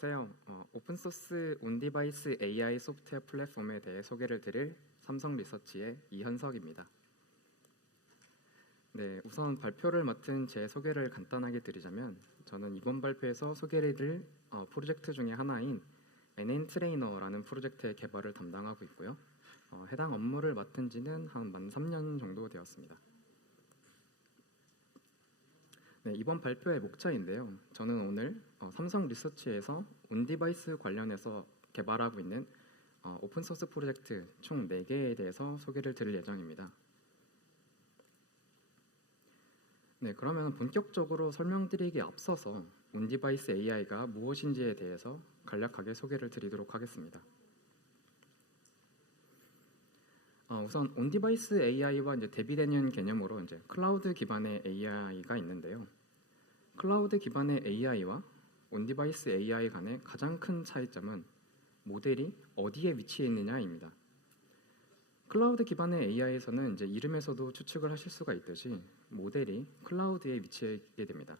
안녕하세요. 오픈소스 온디바이스 AI 소프트웨어 플랫폼에 대해 소개를 드릴 삼성 리서치의 이현석입니다. 네, 우선 발표를 맡은 제 소개를 간단하게 드리자면 저는 이번 발표에서 소개를 드릴 프로젝트 중에 하나인 NN트레이너라는 프로젝트의 개발을 담당하고 있고요. 해당 업무를 맡은 지는 한 만 3년 정도 되었습니다. 네, 이번 발표의 목차인데요. 저는 오늘 삼성 리서치에서 온디바이스 관련해서 개발하고 있는 오픈소스 프로젝트 총 4개에 대해서 소개를 드릴 예정입니다. 네, 그러면 본격적으로 설명드리기에 앞서서 온디바이스 AI가 무엇인지에 대해서 간략하게 소개를 드리도록 하겠습니다. 우선 온디바이스 AI와 대비되는 개념으로 클라우드 기반의 AI가 있는데요. 클라우드 기반의 AI와 온디바이스 AI 간의 가장 큰 차이점은 모델이 어디에 위치해 있느냐입니다. 클라우드 기반의 AI에서는 이름에서도 추측을 하실 수가 있듯이 모델이 클라우드에 위치하게 됩니다.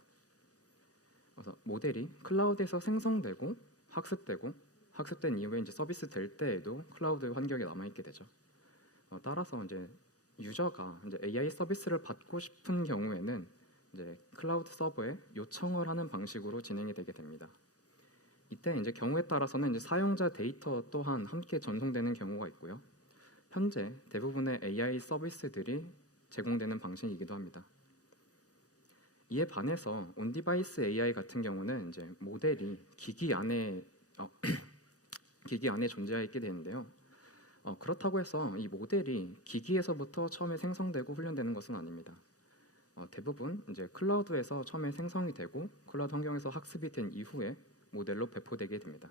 그래서 모델이 클라우드에서 생성되고 학습된 이후에 서비스 될 때에도 클라우드 환경에 남아있게 되죠. 따라서 유저가 AI 서비스를 받고 싶은 경우에는 클라우드 서버에 요청을 하는 방식으로 진행이 되게 됩니다. 이때 경우에 따라서는 사용자 데이터 또한 함께 전송되는 경우가 있고요. 현재 대부분의 AI 서비스들이 제공되는 방식이기도 합니다. 이에 반해서 온디바이스 AI 같은 경우는 모델이 기기 안에 존재해 있게 되는데요. 그렇다고 해서 이 모델이 기기에서부터 처음에 생성되고 훈련되는 것은 아닙니다. 대부분 클라우드에서 처음에 생성이 되고 클라우드 환경에서 학습이 된 이후에 모델로 배포되게 됩니다.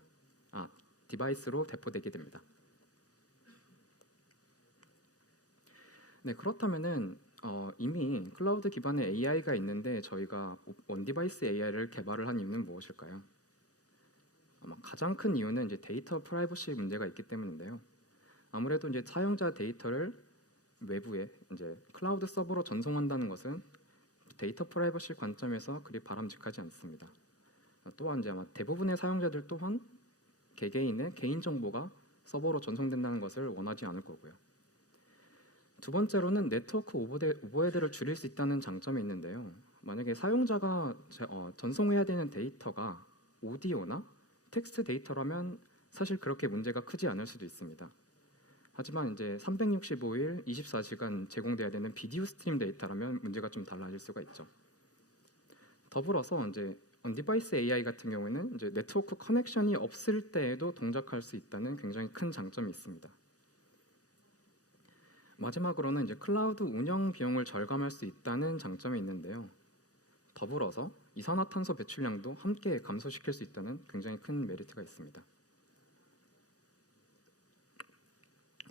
디바이스로 배포되게 됩니다. 네, 그렇다면은 이미 클라우드 기반의 AI가 있는데 저희가 온디바이스 AI를 개발을 한 이유는 무엇일까요? 가장 큰 이유는 데이터 프라이버시 문제가 있기 때문인데요. 아무래도 사용자 데이터를 외부에 클라우드 서버로 전송한다는 것은 데이터 프라이버시 관점에서 그리 바람직하지 않습니다. 또한 아마 대부분의 사용자들 또한 개개인의 개인 정보가 서버로 전송된다는 것을 원하지 않을 거고요. 두 번째로는 네트워크 오버헤드를 줄일 수 있다는 장점이 있는데요. 만약에 사용자가 전송해야 되는 데이터가 오디오나 텍스트 데이터라면 사실 그렇게 문제가 크지 않을 수도 있습니다. 하지만 365일 24시간 제공돼야 되는 비디오 스트림 데이터라면 문제가 좀 달라질 수가 있죠. 더불어서 온디바이스 AI 같은 경우에는 네트워크 커넥션이 없을 때에도 동작할 수 있다는 굉장히 큰 장점이 있습니다. 마지막으로는 클라우드 운영 비용을 절감할 수 있다는 장점이 있는데요. 더불어서 이산화탄소 배출량도 함께 감소시킬 수 있다는 굉장히 큰 메리트가 있습니다.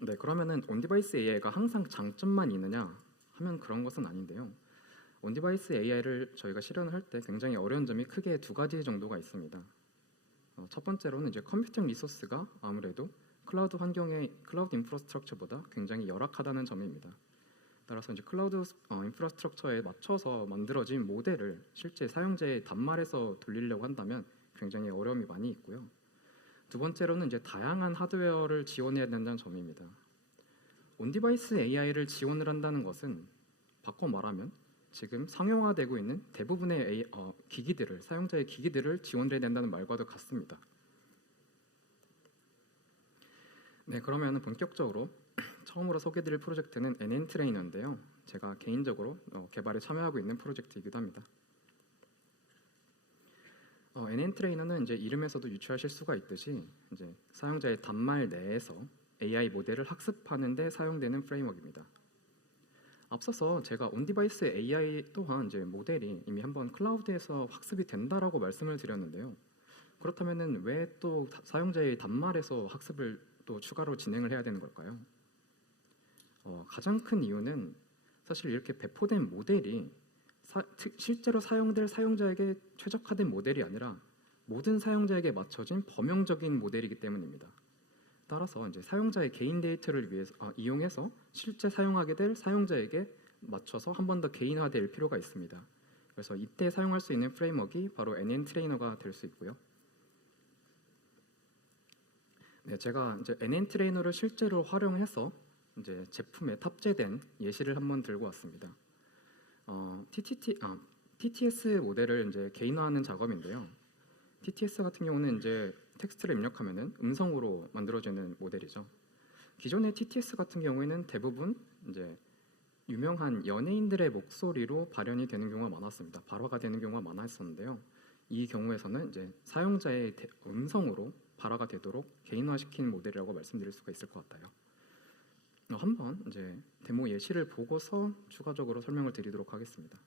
네, 그러면은 온디바이스 AI가 항상 장점만 있느냐 하면 그런 것은 아닌데요. 온디바이스 AI를 저희가 실현할 때 굉장히 어려운 점이 크게 2가지 정도가 있습니다. 첫 번째로는 컴퓨팅 리소스가 아무래도 클라우드 환경의 클라우드 인프라스트럭처보다 굉장히 열악하다는 점입니다. 따라서 클라우드 인프라스트럭처에 맞춰서 만들어진 모델을 실제 사용자의 단말에서 돌리려고 한다면 굉장히 어려움이 많이 있고요. 두 번째로는 다양한 하드웨어를 지원해야 된다는 점입니다. 온디바이스 AI를 지원을 한다는 것은 바꿔 말하면 지금 상용화되고 있는 대부분의 기기들을 사용자의 기기들을 지원해야 된다는 말과도 같습니다. 네, 그러면 본격적으로 처음으로 소개드릴 프로젝트는 NN트레이너인데요. 제가 개인적으로 개발에 참여하고 있는 프로젝트이기도 합니다. NN트레이너는 이름에서도 유추하실 수가 있듯이 사용자의 단말 내에서 AI 모델을 학습하는 데 사용되는 프레임워크입니다. 앞서서 제가 온디바이스 AI 또한 모델이 이미 한번 클라우드에서 학습이 된다라고 말씀을 드렸는데요. 그렇다면 왜 또 사용자의 단말에서 학습을 또 추가로 진행을 해야 되는 걸까요? 가장 큰 이유는 사실 이렇게 배포된 모델이 실제로 사용될 사용자에게 최적화된 모델이 아니라 모든 사용자에게 맞춰진 범용적인 모델이기 때문입니다. 따라서 사용자의 개인 데이터를 이용해서 실제 사용하게 될 사용자에게 맞춰서 한 번 더 개인화될 필요가 있습니다. 그래서 이때 사용할 수 있는 프레임워크가 바로 NN트레이너가 될 수 있고요. 네, 제가 이제 NN 트레이너를 실제로 활용해서 이제 제품에 탑재된 예시를 한번 들고 왔습니다. TTS 모델을 이제 개인화하는 작업인데요. TTS 같은 경우는 이제 텍스트를 입력하면은 음성으로 만들어지는 모델이죠. 기존의 TTS 같은 경우에는 대부분 이제 유명한 연예인들의 목소리로 발현이 되는 경우가 많았습니다. 발화가 되는 경우가 많았었는데요. 이 경우에서는 이제 사용자의 음성으로 발화가 되도록 개인화시킨 모델이라고 말씀드릴 수가 있을 것 같아요. 한번 이제 데모 예시를 보고서 추가적으로 설명을 드리도록 하겠습니다.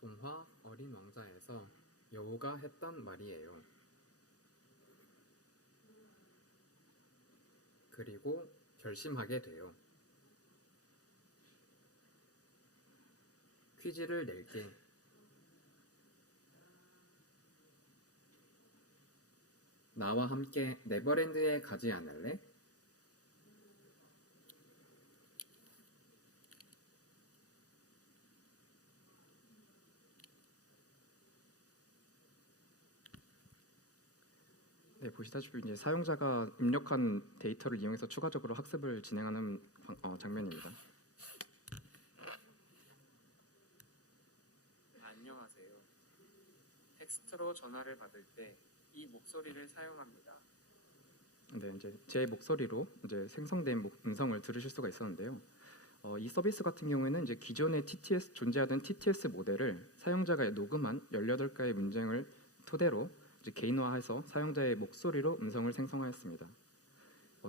동화 어린 왕자에서 여우가 했던 말이에요. 그리고 결심하게 돼요. 퀴즈를 낼게. 나와 함께 네버랜드에 가지 않을래? 네, 보시다시피 이제 사용자가 입력한 데이터를 이용해서 추가적으로 학습을 진행하는 장면입니다. 안녕하세요. 텍스트로 전화를 받을 때 이 목소리를 사용합니다. 네, 이제 제 목소리로 이제 생성된 음성을 들으실 수가 있었는데요. 이 서비스 같은 경우에는 이제 기존의 존재하던 TTS 모델을 사용자가 녹음한 18개의 문장을 토대로 이제 개인화해서 사용자의 목소리로 음성을 생성하였습니다.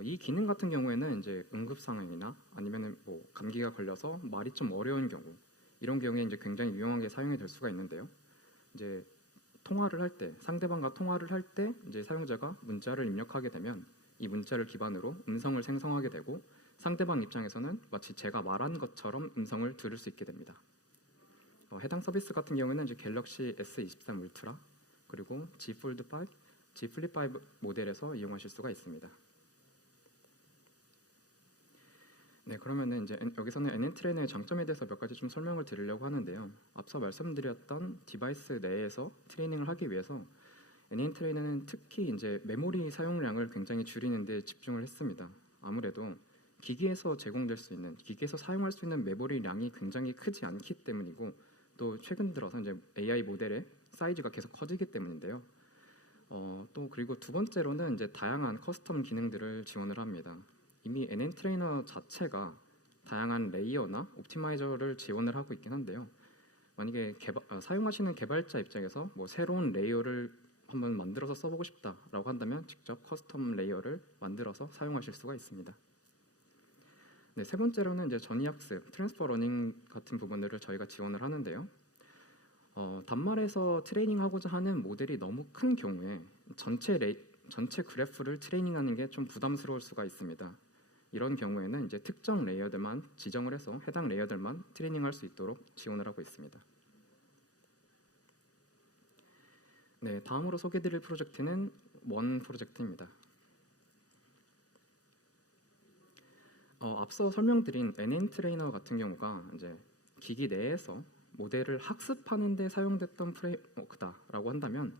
이 기능 같은 경우에는 이제 응급 상황이나 아니면은 뭐 감기가 걸려서 말이 좀 어려운 경우 이런 경우에 이제 굉장히 유용하게 사용이 될 수가 있는데요. 이제 통화를 할 때 상대방과 통화를 할 때 이제 사용자가 문자를 입력하게 되면 이 문자를 기반으로 음성을 생성하게 되고 상대방 입장에서는 마치 제가 말한 것처럼 음성을 들을 수 있게 됩니다. 해당 서비스 같은 경우에는 이제 갤럭시 S23 울트라 그리고 Z Fold 5, Z Flip 5 모델에서 이용하실 수가 있습니다. 네, 그러면은 이제 여기서는 NN 트레이너의 장점에 대해서 몇 가지 좀 설명을 드리려고 하는데요. 앞서 말씀드렸던 디바이스 내에서 트레이닝을 하기 위해서 NN 트레이너는 특히 이제 메모리 사용량을 굉장히 줄이는 데 집중을 했습니다. 아무래도 기기에서 제공될 수 있는, 기기에서 사용할 수 있는 메모리량이 굉장히 크지 않기 때문이고 또 최근 들어서 이제 AI 모델의 사이즈가 계속 커지기 때문인데요. 또 그리고 두 번째로는 이제 다양한 커스텀 기능들을 지원을 합니다. 이미 NN 트레이너 자체가 다양한 레이어나 옵티마이저를 지원을 하고 있긴 한데요. 만약에 사용하시는 개발자 입장에서 뭐 새로운 레이어를 한번 만들어서 써보고 싶다라고 한다면 직접 커스텀 레이어를 만들어서 사용하실 수가 있습니다. 네, 세 번째로는 이제 전이학습, 트랜스퍼 러닝 같은 부분들을 저희가 지원을 하는데요. 단말에서 트레이닝하고자 하는 모델이 너무 큰 경우에 전체 그래프를 트레이닝하는 게 좀 부담스러울 수가 있습니다. 이런 경우에는 이제 특정 레이어들만 지정을 해서 해당 레이어들만 트레이닝할 수 있도록 지원을 하고 있습니다. 네, 다음으로 소개드릴 프로젝트는 원 프로젝트입니다. 앞서 설명드린 NN 트레이너 같은 경우가 이제 기기 내에서 모델을 학습하는 데 사용됐던 프레임워크다라고 한다면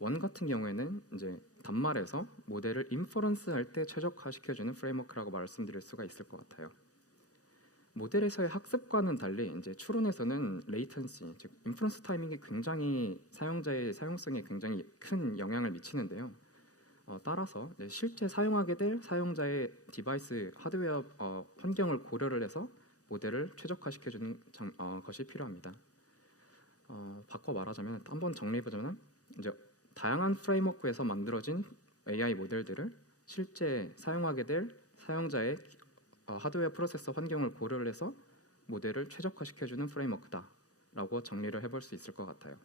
원 같은 경우에는 이제 단말에서 모델을 인퍼런스 할 때 최적화시켜주는 프레임워크라고 말씀드릴 수가 있을 것 같아요. 모델에서의 학습과는 달리 이제 추론에서는 레이턴시, 즉 인퍼런스 타이밍이 굉장히 사용자의 사용성에 굉장히 큰 영향을 미치는데요. 따라서 실제 사용하게 될 사용자의 디바이스 하드웨어 환경을 고려를 해서 모델을 최적화시켜주는 것이 필요합니다. 바꿔 말하자면 한번 정리해보자면 이제 다양한 프레임워크에서 만들어진 AI 모델들을 실제 사용하게 될 사용자의 하드웨어 프로세서 환경을 고려를 해서 모델을 최적화시켜주는 프레임워크다라고 정리를 해볼 수 있을 것 같아요.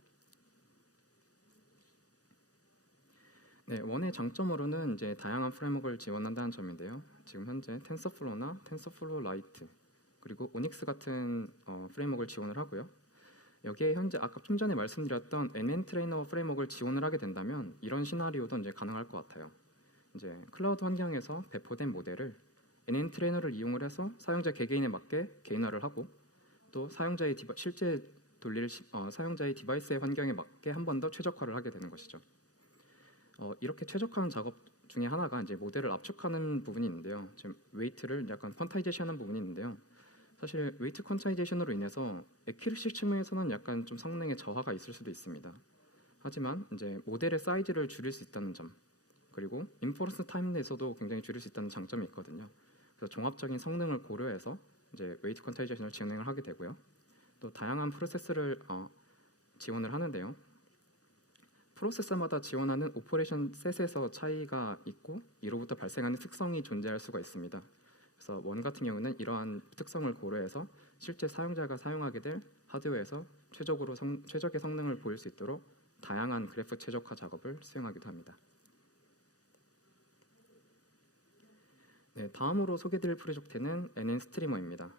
네, 원의 장점으로는 이제 다양한 프레임워크를 지원한다는 점인데요. 지금 현재 텐서플로우나 텐서플로우 라이트 그리고 오닉스 같은 프레임워크를 지원을 하고요. 여기에 현재 아까 좀 전에 말씀드렸던 NN 트레이너 프레임워크를 지원을 하게 된다면 이런 시나리오도 이제 가능할 것 같아요. 이제 클라우드 환경에서 배포된 모델을 NN 트레이너를 이용을 해서 사용자 개개인에 맞게 개인화를 하고 또 사용자의 실제 돌릴 사용자의 디바이스의 환경에 맞게 한 번 더 최적화를 하게 되는 것이죠. 이렇게 최적화하는 작업 중에 하나가 이제 모델을 압축하는 부분이 있는데요. 지금 웨이트를 약간 퀀타이제이션하는 부분이 있는데요. 사실 웨이트 퀀타이제이션으로 인해서 애큐리시 측면에서는 약간 좀 성능에 저하가 있을 수도 있습니다. 하지만 이제 모델의 사이즈를 줄일 수 있다는 점, 그리고 인퍼런스 타임 내에서도 굉장히 줄일 수 있다는 장점이 있거든요. 그래서 종합적인 성능을 고려해서 이제 웨이트 퀀타이제이션을 진행을 하게 되고요. 또 다양한 프로세스를 지원을 하는데요. 프로세서마다 지원하는 오퍼레이션 셋에서 차이가 있고 이로부터 발생하는 특성이 존재할 수가 있습니다. 그래서 원 같은 경우는 이러한 특성을 고려해서 실제 사용자가 사용하게 될 하드웨어에서 최적의 성능을 보일 수 있도록 다양한 그래프 최적화 작업을 수행하기도 합니다. 네, 다음으로 소개드릴 프로젝트는 NN 스트리머입니다.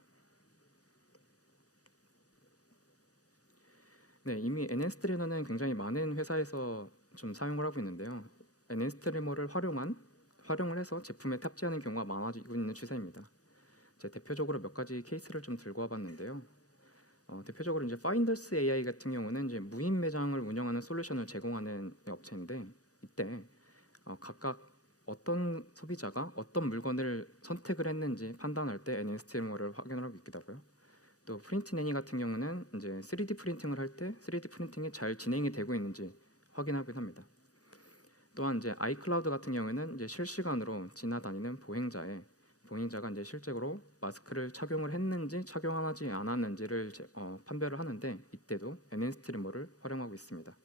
네, 이미 NN 스트리머는 굉장히 많은 회사에서 좀 사용을 하고 있는데요. NN 스트리머를 활용을 해서 제품에 탑재하는 경우가 많아지고 있는 추세입니다. 제 대표적으로 몇 가지 케이스를 좀 들고 와봤는데요. 대표적으로 이제 파인더스 AI 같은 경우는 이제 무인 매장을 운영하는 솔루션을 제공하는 업체인데 이때 각각 어떤 소비자가 어떤 물건을 선택을 했는지 판단할 때 NN 스트리머를 확인을 하고 있기도 하고요. 또 프린트 내니 같은 경우는 이제 3D 프린팅을 할 때 3D 프린팅이 잘 진행이 되고 있는지 확인하기도 합니다. 또한 이제 아이클라우드 같은 경우에는 이제 실시간으로 지나다니는 보행자가 이제 실제로 마스크를 착용을 했는지 착용하지 않았는지를 판별을 하는데 이때도 NN 스트리머를 활용하고 있습니다.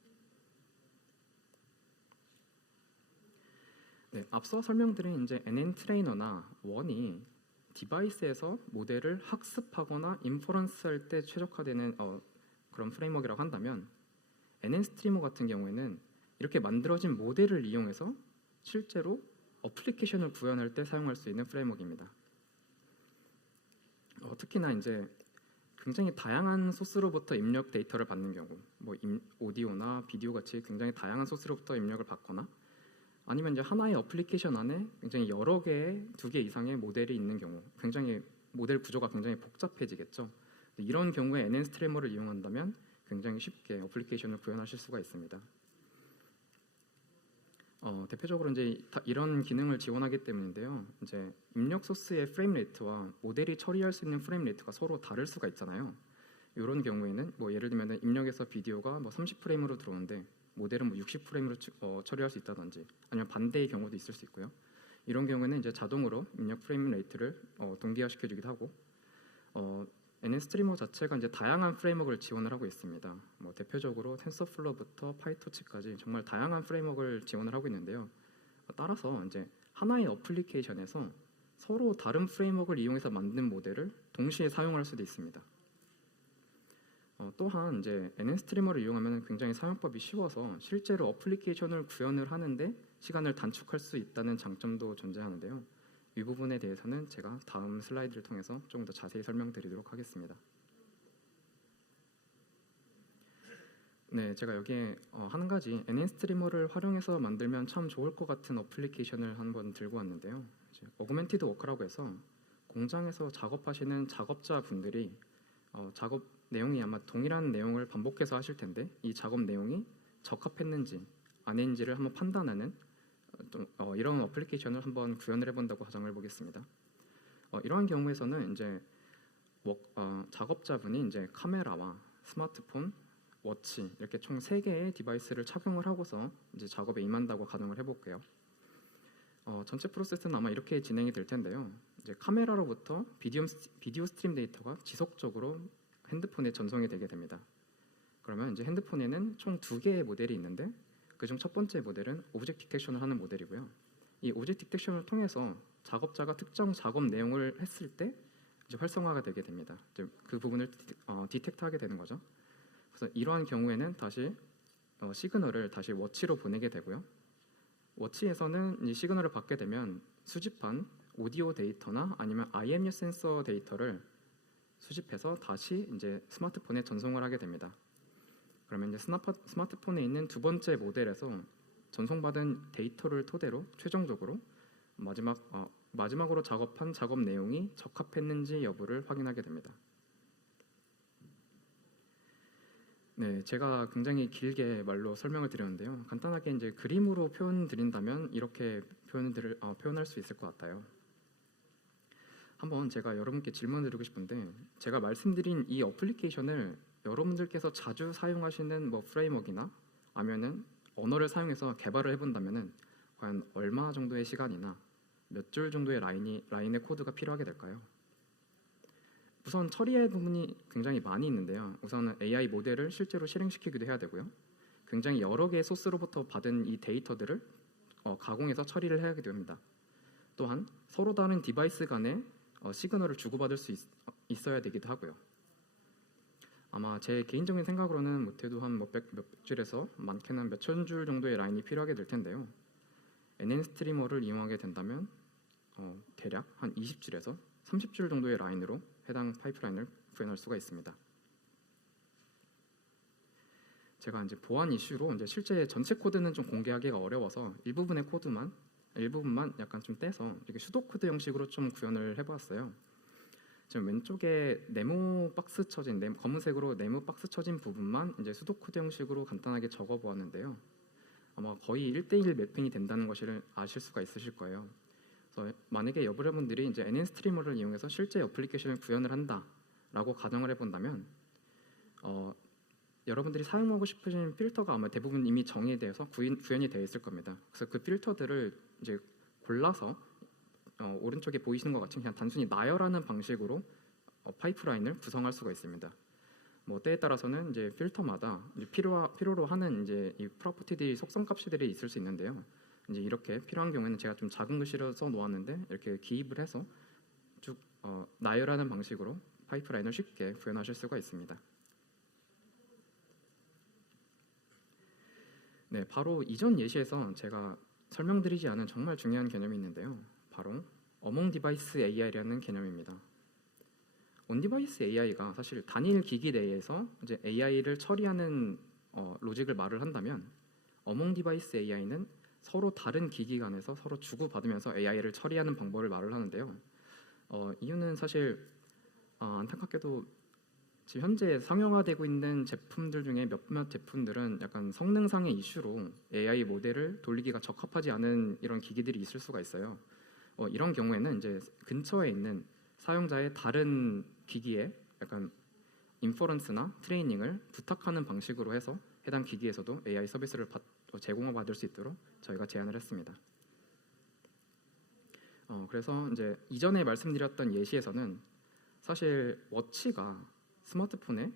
네, 앞서 설명드린 이제 NN 트레이너나 원이 디바이스에서 모델을 학습하거나 인퍼런스할 때 최적화되는 그런 프레임워크라고 한다면 NN 스트리머 같은 경우에는 이렇게 만들어진 모델을 이용해서 실제로 어플리케이션을 구현할 때 사용할 수 있는 프레임워크입니다. 특히나 이제 굉장히 다양한 소스로부터 입력 데이터를 받는 경우, 뭐 오디오나 비디오 같이 굉장히 다양한 소스로부터 입력을 받거나 아니면 이제 하나의 어플리케이션 안에 굉장히 여러 개의 2개 이상의 모델이 있는 경우, 굉장히 모델 구조가 굉장히 복잡해지겠죠. 이런 경우에 NN 스트리머를 이용한다면 굉장히 쉽게 어플리케이션을 구현하실 수가 있습니다. 대표적으로 이제 이런 기능을 지원하기 때문인데요. 이제 입력 소스의 프레임 레이트와 모델이 처리할 수 있는 프레임 레이트가 서로 다를 수가 있잖아요. 이런 경우에는 뭐 예를 들면 입력에서 비디오가 뭐 30프레임으로 들어오는데 모델은 뭐 60프레임으로 처리할 수 있다든지 아니면 반대의 경우도 있을 수 있고요. 이런 경우에는 이제 자동으로 입력 프레임 레이트를 동기화시켜주기도 하고 NN 스트리머 자체가 이제 다양한 프레임워크를 지원을 하고 있습니다. 뭐 대표적으로 텐서플로우부터 파이토치까지 정말 다양한 프레임워크를 지원을 하고 있는데요. 따라서 이제 하나의 어플리케이션에서 서로 다른 프레임워크를 이용해서 만든 모델을 동시에 사용할 수도 있습니다. 또한 이제 NN 스트리머를 이용하면 굉장히 사용법이 쉬워서 실제로 어플리케이션을 구현을 하는데 시간을 단축할 수 있다는 장점도 존재하는데요. 이 부분에 대해서는 제가 다음 슬라이드를 통해서 조금 더 자세히 설명드리도록 하겠습니다. 네, 제가 여기에 한 가지 NN 스트리머를 활용해서 만들면 참 좋을 것 같은 어플리케이션을 한번 들고 왔는데요. 어그멘티드 워크라고 해서 공장에서 작업하시는 작업자분들이 작업 내용이 아마 동일한 내용을 반복해서 하실 텐데 이 작업 내용이 적합했는지 아닌지를 한번 판단하는 이런 어플리케이션을 한번 구현을 해본다고 가정을 해보겠습니다. 이러한 경우에서는 이제 작업자분이 이제 카메라와 스마트폰, 워치 이렇게 총 3개의 디바이스를 착용을 하고서 이제 작업에 임한다고 가정을 해볼게요. 전체 프로세스는 아마 이렇게 진행이 될 텐데요. 이제 카메라로부터 비디오 스트림 데이터가 지속적으로 핸드폰에 전송이 되게 됩니다. 그러면 이제 핸드폰에는 총 2개의 모델이 있는데 그중 첫 번째 모델은 오브젝트 디텍션을 하는 모델이고요. 이 오브젝트 디텍션을 통해서 작업자가 특정 작업 내용을 했을 때 이제 활성화가 되게 됩니다. 이제 그 부분을 디텍트하게 되는 거죠. 그래서 이러한 경우에는 다시 시그널을 다시 워치로 보내게 되고요. 워치에서는 이 시그널을 받게 되면 수집한 오디오 데이터나 아니면 IMU 센서 데이터를 수집해서 다시 이제 스마트폰에 전송을 하게 됩니다. 그러면 이제 스마트폰에 있는 두 번째 모델에서 전송받은 데이터를 토대로 최종적으로 마지막으로 작업한 작업 내용이 적합했는지 여부를 확인하게 됩니다. 네, 제가 굉장히 길게 말로 설명을 드렸는데요. 간단하게 이제 그림으로 표현 드린다면 이렇게 표현할 수 있을 것 같아요. 한번 제가 여러분께 질문을 드리고 싶은데, 제가 말씀드린 이 어플리케이션을 여러분들께서 자주 사용하시는 뭐 프레임워크나 아니면은 언어를 사용해서 개발을 해본다면은 과연 얼마 정도의 시간이나 몇 줄 정도의 라인의 코드가 필요하게 될까요? 우선 처리할 부분이 굉장히 많이 있는데요. 우선은 AI 모델을 실제로 실행시키기도 해야 되고요. 굉장히 여러 개의 소스로부터 받은 이 데이터들을 가공해서 처리를 해야 됩니다. 또한 서로 다른 디바이스 간에 시그널을 주고받을 수 있어야 되기도 하고요. 아마 제 개인적인 생각으로는 못해도 한 몇백 줄에서 많게는 몇천 줄 정도의 라인이 필요하게 될 텐데요. NN 스트리머를 이용하게 된다면 대략 한 20줄에서 30줄 정도의 라인으로 해당 파이프라인을 구현할 수가 있습니다. 제가 이제 보안 이슈로 이제 실제 전체 코드는 좀 공개하기가 어려워서 일부분만 약간 좀 떼서 이렇게 수도 코드 형식으로 좀 구현을 해보았어요. 지금 왼쪽에 네모 박스 쳐진 검은색으로 네모 박스 쳐진 부분만 이제 수도 코드 형식으로 간단하게 적어보았는데요. 아마 거의 1:1 매핑이 된다는 것을 아실 수가 있으실 거예요. 그래서 만약에 여러분들이 이제 NN 스트리머를 이용해서 실제 어플리케이션을 구현을 한다라고 가정을 해본다면, 여러분들이 사용하고 싶으신 필터가 아마 대부분 이미 정의되어서 구현이 되어 있을 겁니다. 그래서 그 필터들을 이제 골라서 오른쪽에 보이시는 것 같이 그냥 단순히 나열하는 방식으로 파이프라인을 구성할 수가 있습니다. 뭐 때에 따라서는 이제 필터마다 이제 필요로 하는 이제 이 프로퍼티들이 속성 값들이 있을 수 있는데요. 이제 이렇게 필요한 경우에는 제가 좀 작은 글씨로 써 놓았는데 이렇게 기입을 해서 쭉 나열하는 방식으로 파이프라인을 쉽게 구현하실 수가 있습니다. 네, 바로 이전 예시에서 제가 설명드리지 않은 정말 중요한 개념이 있는데요. 바로 어몽 디바이스 AI라는 개념입니다. 온 디바이스 AI가 사실 단일 기기 내에서 이제 AI를 처리하는 로직을 말을 한다면, 어몽 디바이스 AI는 서로 다른 기기 간에서 서로 주고받으면서 AI를 처리하는 방법을 말을 하는데요. 이유는 사실 안타깝게도 지금 현재 상용화되고 있는 제품들 중에 몇몇 제품들은 약간 성능상의 이슈로 AI 모델을 돌리기가 적합하지 않은 이런 기기들이 있을 수가 있어요. 이런 경우에는 이제 근처에 있는 사용자의 다른 기기에 약간 인퍼런스나 트레이닝을 부탁하는 방식으로 해서 해당 기기에서도 AI 서비스를 제공받을 수 있도록 저희가 제안을 했습니다. 그래서 이제 이전에 말씀드렸던 예시에서는 사실 워치가 스마트폰에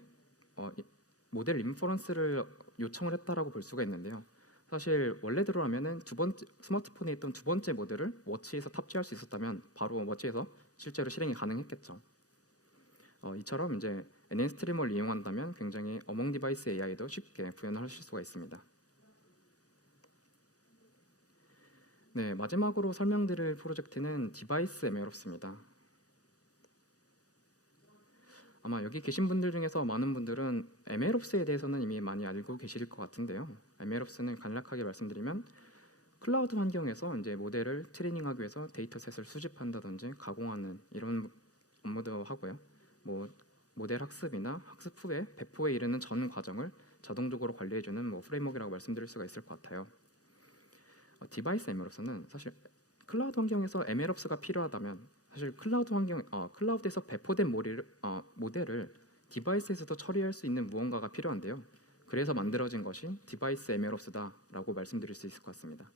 모델 인퍼런스를 요청을 했다라고 볼 수가 있는데요. 사실 원래대로라면은 스마트폰에 있던 두 번째 모델을 워치에서 탑재할 수 있었다면 바로 워치에서 실제로 실행이 가능했겠죠. 이처럼 이제 NN 스트리머를 이용한다면 굉장히 어몽 디바이스 AI도 쉽게 구현하실 수가 있습니다. 네, 마지막으로 설명드릴 프로젝트는 디바이스 MLOps입니다. 아마 여기 계신 분들 중에서 많은 분들은 MLOps에 대해서는 이미 많이 알고 계실 것 같은데요. MLOps는 간략하게 말씀드리면 클라우드 환경에서 이제 모델을 트레이닝하기 위해서 데이터셋을 수집한다든지 가공하는 이런 업무도 하고요. 뭐 모델 학습이나 학습 후에 배포에 이르는 전 과정을 자동적으로 관리해주는 뭐 프레임워크라고 말씀드릴 수가 있을 것 같아요. 디바이스 MLOps는 사실 클라우드 환경에서 MLOps가 필요하다면 사실 클라우드에서 배포된 모델을 디바이스에서도 처리할 수 있는 무언가가 필요한데요. 그래서 만들어진 것이 디바이스 MLOps다라고 말씀드릴 수 있을 것 같습니다.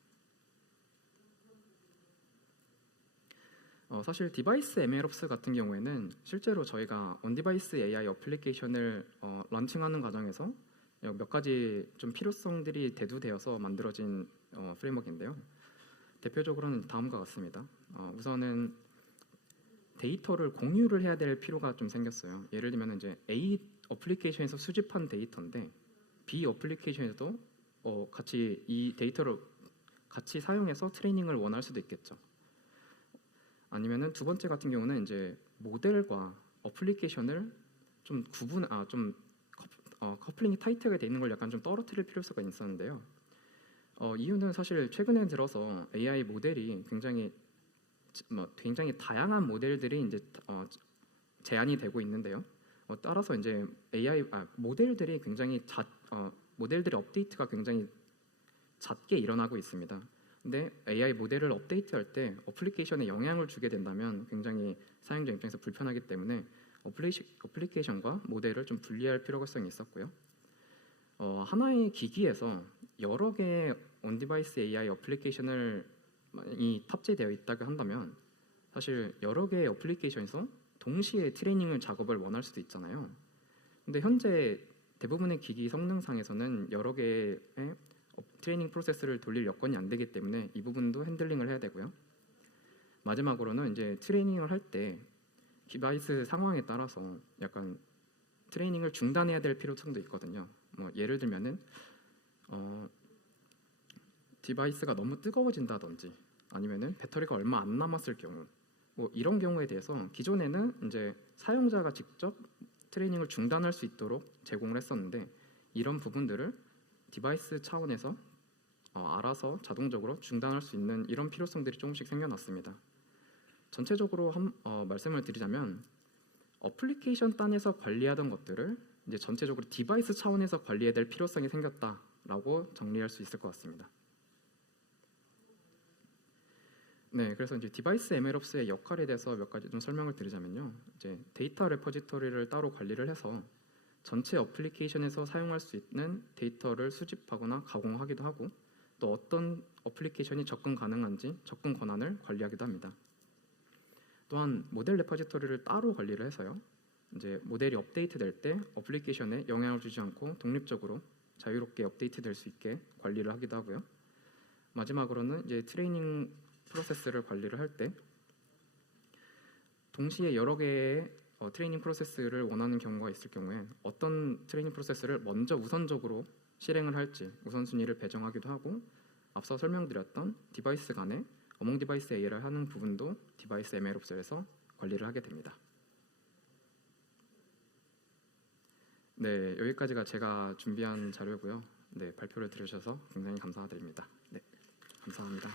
사실 디바이스 MLOps 같은 경우에는 실제로 저희가 온디바이스 AI 어플리케이션을 런칭하는 과정에서 몇 가지 좀 필요성들이 대두되어서 만들어진 프레임워크인데요. 대표적으로는 다음과 같습니다. 우선은 데이터를 공유를 해야 될 필요가 좀 생겼어요. 예를 들면 이제 A 어플리케이션에서 수집한 데이터인데 B 어플리케이션에도 같이 이 데이터를 같이 사용해서 트레이닝을 원할 수도 있겠죠. 아니면은 두 번째 같은 경우는 이제 모델과 어플리케이션을 좀 커플링이 타이트하게 돼 있는 걸 약간 좀 떨어뜨릴 필요성가 있었는데요. 이유는 사실 최근에 들어서 AI 모델이 굉장히 다양한 모델들이 이제 제한이 되고 있는데요. 따라서 이제 모델들이 모델들의 업데이트가 굉장히 잦게 일어나고 있습니다. 근데 AI 모델을 업데이트할 때 어플리케이션에 영향을 주게 된다면 굉장히 사용자 입장에서 불편하기 때문에 어플리케이션과 모델을 좀 분리할 필요성이 있었고요. 하나의 기기에서 여러 개의 온디바이스 AI 어플리케이션이 탑재되어 있다고 한다면 사실 여러 개의 어플리케이션에서 동시에 트레이닝 작업을 원할 수도 있잖아요. 근데 현재 대부분의 기기 성능상에서는 여러 개의 트레이닝 프로세스를 돌릴 여건이 안 되기 때문에 이 부분도 핸들링을 해야 되고요. 마지막으로는 이제 트레이닝을 할 때 디바이스 상황에 따라서 약간 트레이닝을 중단해야 될 필요성도 있거든요. 예를 들면은 디바이스가 너무 뜨거워진다든지 아니면은 배터리가 얼마 안 남았을 경우 이런 경우에 대해서 기존에는 이제 사용자가 직접 트레이닝을 중단할 수 있도록 제공을 했었는데 이런 부분들을 디바이스 차원에서 알아서 자동적으로 중단할 수 있는 이런 필요성들이 조금씩 생겨났습니다. 전체적으로 말씀을 드리자면 어플리케이션 단에서 관리하던 것들을 이제 전체적으로 디바이스 차원에서 관리해야 될 필요성이 생겼다라고 정리할 수 있을 것 같습니다. 네, 그래서 이제 디바이스 MLOps의 역할에 대해서 몇 가지 좀 설명을 드리자면요. 이제 데이터 레포지토리를 따로 관리를 해서 전체 어플리케이션에서 사용할 수 있는 데이터를 수집하거나 가공하기도 하고 또 어떤 어플리케이션이 접근 가능한지 접근 권한을 관리하기도 합니다. 또한 모델 레포지토리를 따로 관리를 해서요. 이제 모델이 업데이트 될 때 어플리케이션에 영향을 주지 않고 독립적으로 자유롭게 업데이트 될 수 있게 관리를 하기도 하고요. 마지막으로는 이제 트레이닝 프로세스를 관리를 할 때 동시에 여러 개의 트레이닝 프로세스를 원하는 경우가 있을 경우에 어떤 트레이닝 프로세스를 먼저 우선적으로 실행을 할지 우선순위를 배정하기도 하고 앞서 설명드렸던 디바이스 간의 어몽 디바이스 AI를 하는 부분도 디바이스 MLOps에서 관리를 하게 됩니다. 네, 여기까지가 제가 준비한 자료고요. 네, 발표를 들으셔서 굉장히 감사드립니다. 네, 감사합니다.